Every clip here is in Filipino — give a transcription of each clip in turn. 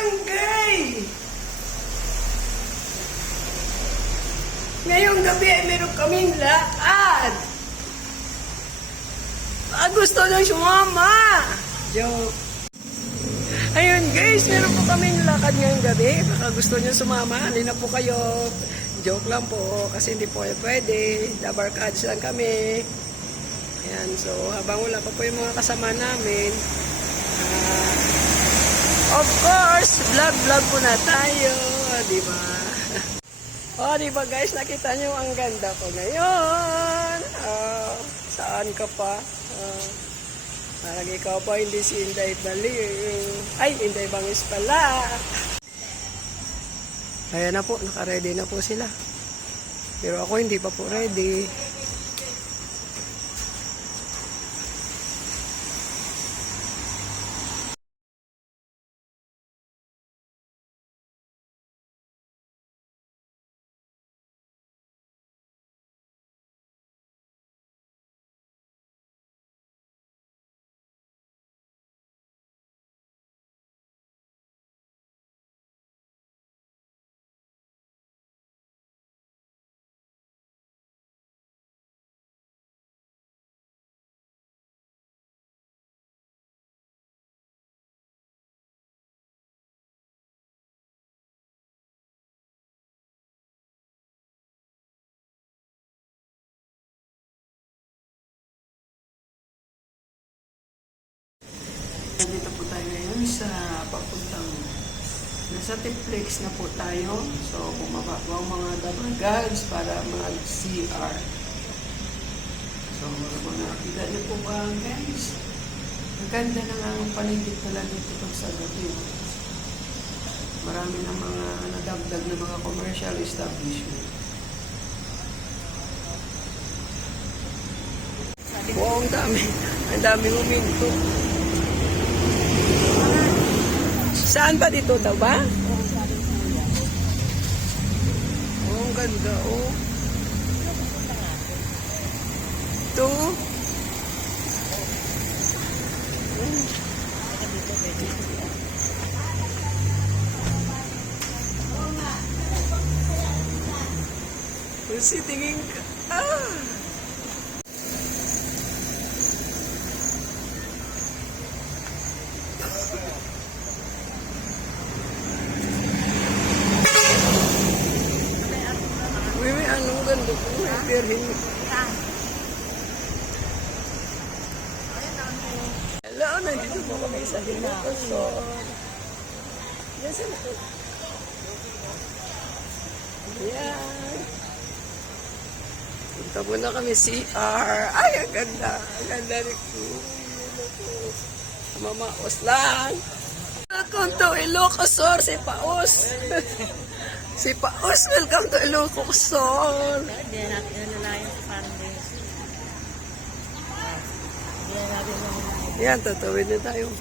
barangay! Ngayong gabi ay meron kaming lakad. Gusto nang sumama. Joke. Ayun guys, meron po kaming lakad ngayong gabi. Baka gusto niyo sumama. Halina po kayo. Joke lang po kasi hindi po pwede. Dabarkads lang kami. Ayan, so habang wala pa po yung mga kasama namin, of course, vlog po na tayo, di ba? Oh, di ba guys, nakita nyo ang ganda ko ngayon. Saan ka pa? Parang ikaw pa, hindi si Inday Baliw. Ay, Inday Bangis pala. Ayan na po, naka-ready na po sila. Pero ako hindi pa po ready. Dito po tayo ngayon sa papuntang nasa Tiplex na po tayo. So, bumaba po ang mga dabagads para mag-CR. So, mga kita niyo po ba guys? Ang ganda na nga ang paligid pala dito pag sa gabi. Marami na mga nadagdag na mga commercial establishment. Wow, ang dami. Ang dami huminto. Saan ba dito daw ba? Oh, ang ganda, oh. Ito. Kasi tingin ka. Anong ganda po? Perhin. Hello, nandito po kami sa Hinakasor. Yan sila. Yan. Punta muna kami CR. Ay, ang ganda. Ang ganda rin po. Mamaos lang. Welcome to Ilocosor, si Paos. Si Paos, welcome to Ilocosor. Hindi natin nalayan sa parang days. Yan, tatawid na tayo.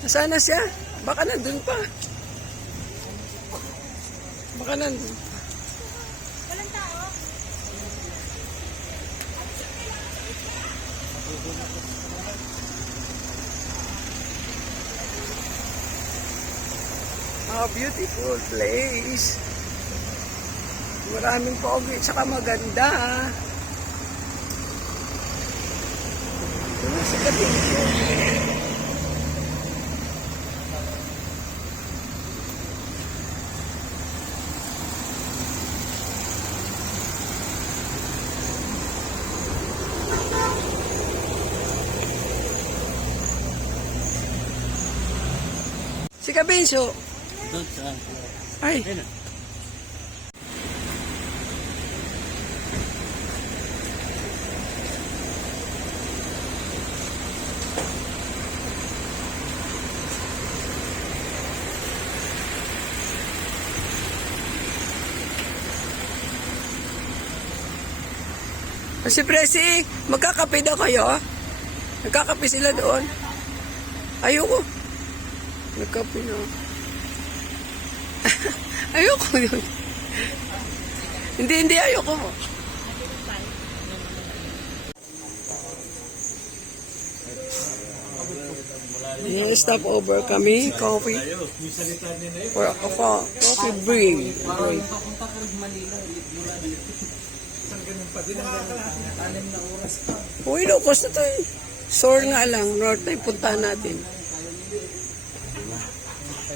Nasaan na siya? Baka nandun pa. Baka nandun pa. Walang tao. Ah, beautiful place. Maraming pogi, tsaka maganda. Ito sa gating ko. Si Kabinso. Ay. Si Presi, magkakape daw kayo? Nagkakape sila doon. Ayoko. Nagkape na. Ayoko yun. Hindi ayoko. Mula Stop over kami. Coffee. For a coffee break. Uy, lukos na tayo. Sore nga lang. North tayo punta natin.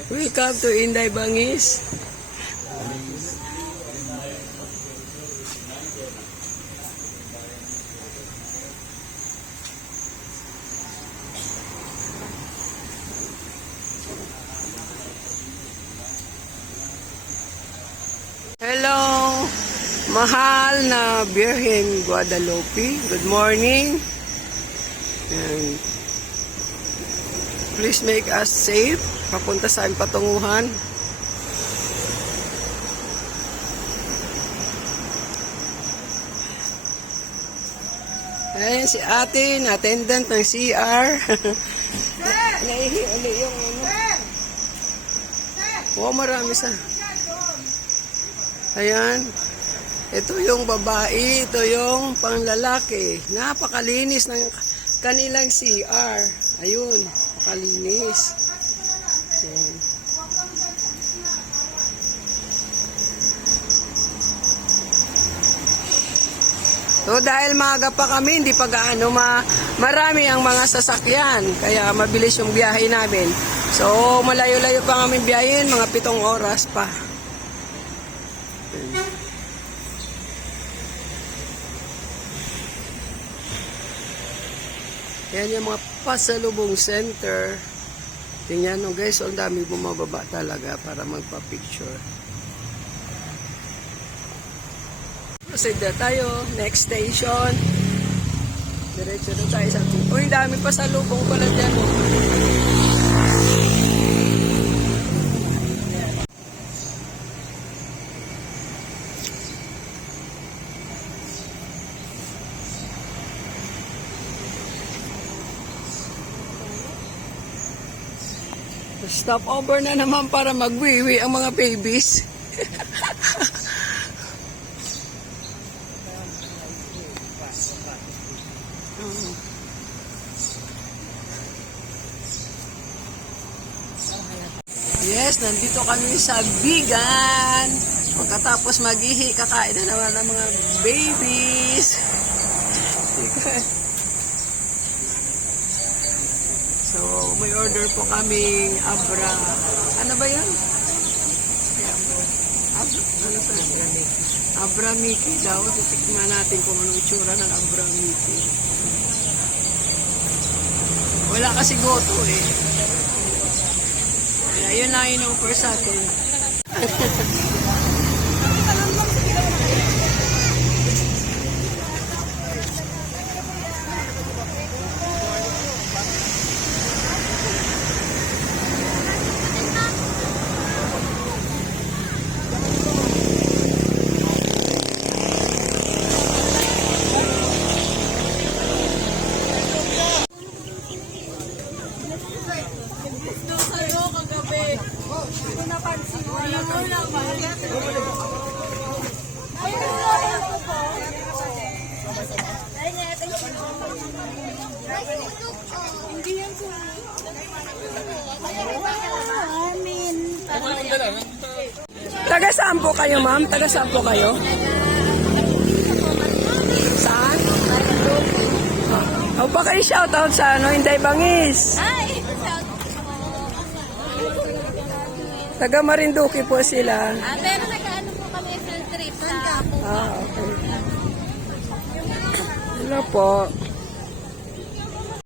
Welcome to Inday Bangis. Hello, mahal na Birhen Guadalupe. Good morning. And please make us safe. Papunta sa aming patunguhan. Ayan si ate, na attendant ng CR. Naihi uli yung ano. Wow, marami sa. Ayan. Ito yung babae, ito yung panglalaki. Napakalinis ng kanilang CR. Ayun, napakalinis. Ayan. So dahil maaga pa kami, hindi pa gaano marami ang mga sasakyan. Kaya mabilis yung biyahe namin. So malayo-layo pa kami biyahin, mga 7 oras pa. Yan yung mga pasalubong center. Tingnan nyo guys, ang dami bumababa talaga para magpa-picture. Proceed na tayo. Next station. Diretso na tayo sa ating. Uy, dami pasalubong pala dyan. Stop over na naman para magwiwi ang mga babies. Yes, nandito kami sa Bigan. Pagkatapos mag-ihi, kakain na naman ng mga babies. So, may order po kaming abra. Ano ba yan? Ano sa abra Mickey daw. Titikman natin kung anong itsura ng abra Mickey. Wala kasi goto eh. Kaya yun lang in-offer sa atin. Taga saan po kayo, ma'am? Taga saan po kayo? Saan? O pa kayo shoutout sa ano, Inday Bangis. Ay! Taga Marinduque po sila. Pero nag-ano po kami field trip sa Okay. Hello po.